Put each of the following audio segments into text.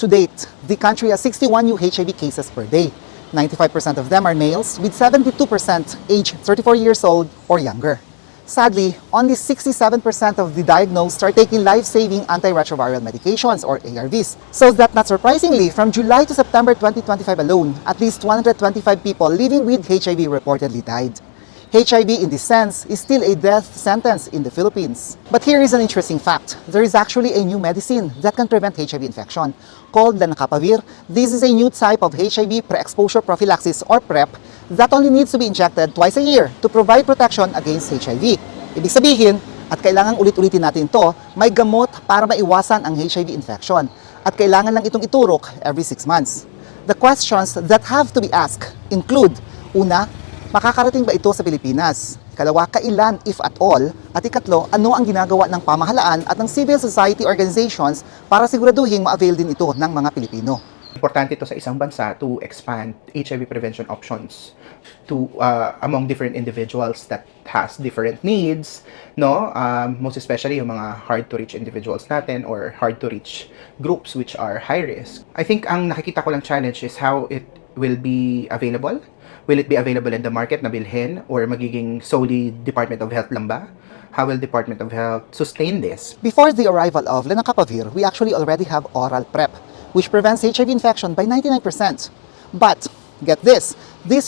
To date, the country has 61 new HIV cases per day. 95% of them are males, with 72% age 34 years old or younger. Sadly, only 67% of the diagnosed are taking life-saving antiretroviral medications or ARVs. So that not surprisingly, from July to September 2025 alone, at least 125 people living with HIV reportedly died. HIV in this sense is still a death sentence in the Philippines. But here is an interesting fact. There is actually a new medicine that can prevent HIV infection called lenacapavir. This is a new type of HIV pre-exposure prophylaxis or PrEP that only needs to be injected twice a year to provide protection against HIV. Ibig sabihin, at kailangang ulit-ulitin natin to, may gamot para maiwasan ang HIV infection at kailangan lang itong iturok every 6 months. The questions that have to be asked include, una, makakarating ba ito sa Pilipinas? Ikalawa, kailan, if at all? At ikatlo, ano ang ginagawa ng pamahalaan at ng civil society organizations para siguraduhin ma-avail din ito ng mga Pilipino? Importante ito sa isang bansa to expand HIV prevention options to among different individuals that has different needs, no? Most especially yung mga hard to reach individuals natin or hard to reach groups which are high risk. I think ang nakikita ko lang challenge is how it will be available. Will it be available in the market na bilhin or magiging solely Department of Health lang ba? How will Department of Health sustain this? Before the arrival of lenacapavir, we actually already have oral PrEP, which prevents HIV infection by 99%. But, get this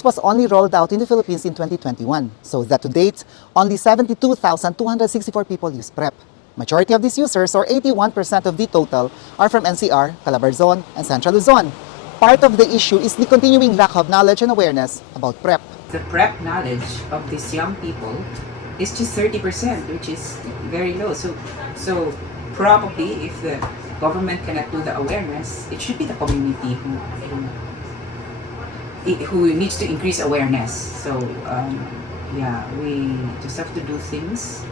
was only rolled out in the Philippines in 2021, so that to date, only 72,264 people use PrEP. Majority of these users, or 81% of the total, are from NCR, Calabarzon, and Central Luzon. Part of the issue is the continuing lack of knowledge and awareness about PrEP. The PrEP knowledge of these young people is just 30%, which is very low. So probably if the government cannot do the awareness, it should be the community who needs to increase awareness. So yeah, we just have to do things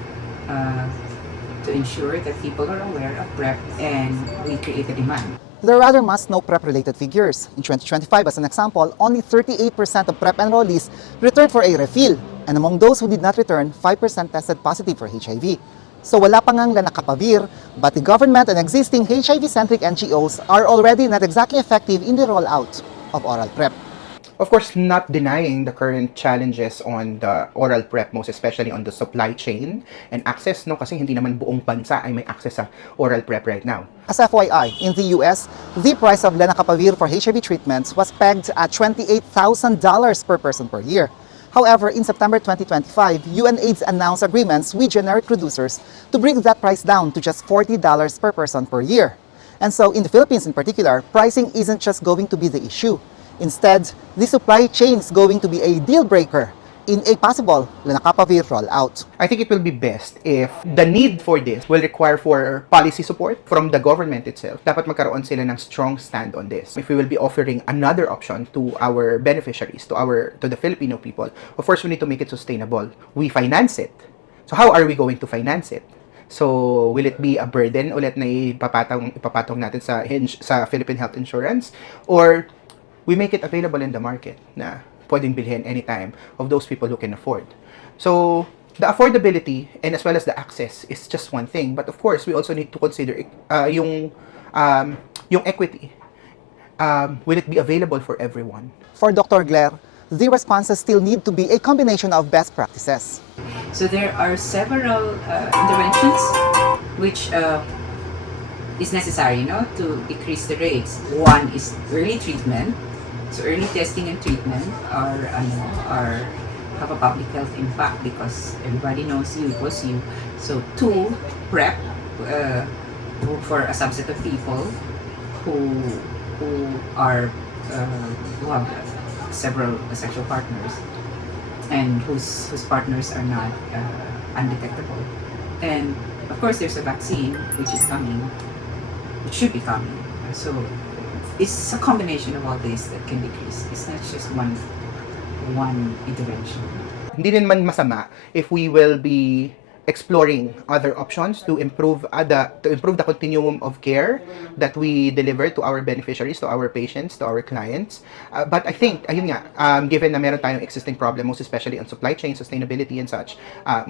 to ensure that people are aware of PrEP and we create a demand. There are other must-know PrEP-related figures. In 2025, as an example, only 38% of PrEP enrollees returned for a refill, and among those who did not return, 5% tested positive for HIV. So wala pa ngang lenacapavir, but the government and existing HIV-centric NGOs are already not exactly effective in the rollout of oral PrEP. Of course, not denying the current challenges on the oral PrEP, most especially on the supply chain and access, no? Kasi hindi naman buong bansa ay may access sa oral PrEP right now. As FYI, in the US, the price of lenacapavir for HIV treatments was pegged at $28,000 per person per year. However, in September 2025, UNAIDS announced agreements with generic producers to bring that price down to just $40 per person per year. And so, in the Philippines in particular, pricing isn't just going to be the issue. Instead, the supply chain is going to be a deal breaker in a possible lenacapavir rollout. I think it will be best if the need for this will require for policy support from the government itself. Dapat magkaroon sila ng strong stand on this. If we will be offering another option to our beneficiaries, to the Filipino people, of course we need to make it sustainable. We finance it. So how are we going to finance it? So, will it be a burden ulit na ipapatong natin sa Philippine Health Insurance? Or we make it available in the market na pwedeng bilhin anytime of those people who can afford. So, the affordability and as well as the access is just one thing. But of course, we also need to consider yung equity. Will it be available for everyone? For Dr. Blair, the responses still need to be a combination of best practices. So there are several interventions which is necessary, to decrease the rates. One is early treatment. So early testing and treatment have a public health impact because everybody knows you equals you. So two, PrEP for a subset of people who have several sexual partners and whose partners are not undetectable. And of course, there's a vaccine which is coming, which should be coming. So it's a combination of all this that can decrease. It's not just one intervention. Hindi din man masama if we will be exploring other options to improve the continuum of care that we deliver to our beneficiaries, to our patients, to our clients. But I think, ayun nga, given na meron tayong existing problem, most especially on supply chain, sustainability and such,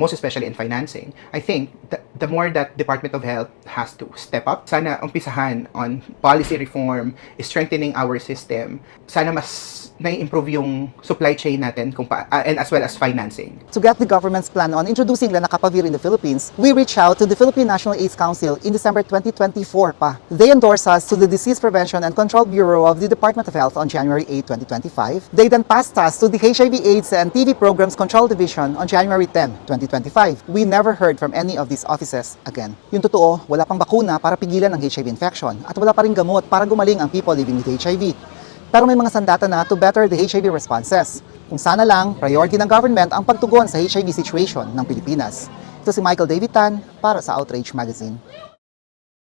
most especially in financing, I think the more that Department of Health has to step up, sana umpisahan on policy reform, strengthening our system, sana mas na-improve yung supply chain natin and as well as financing. To get the government's plan on introducing lenacapavir in the Philippines, we reached out to the Philippine National AIDS Council in December 2024 pa. They endorsed us to the Disease Prevention and Control Bureau of the Department of Health on January 8, 2025. They then passed us to the HIV AIDS and TB Programs Control Division on January 10, 2025. We never heard from any of these offices again. Yung totoo, wala pang bakuna para pigilan ang HIV infection at wala pa ring gamot para gumaling ang people living with HIV. Pero may mga sandata na to better the HIV responses. Kung sana lang, priority ng government ang pagtugon sa HIV situation ng Pilipinas. Ito si Michael David Tan para sa Outrage Magazine.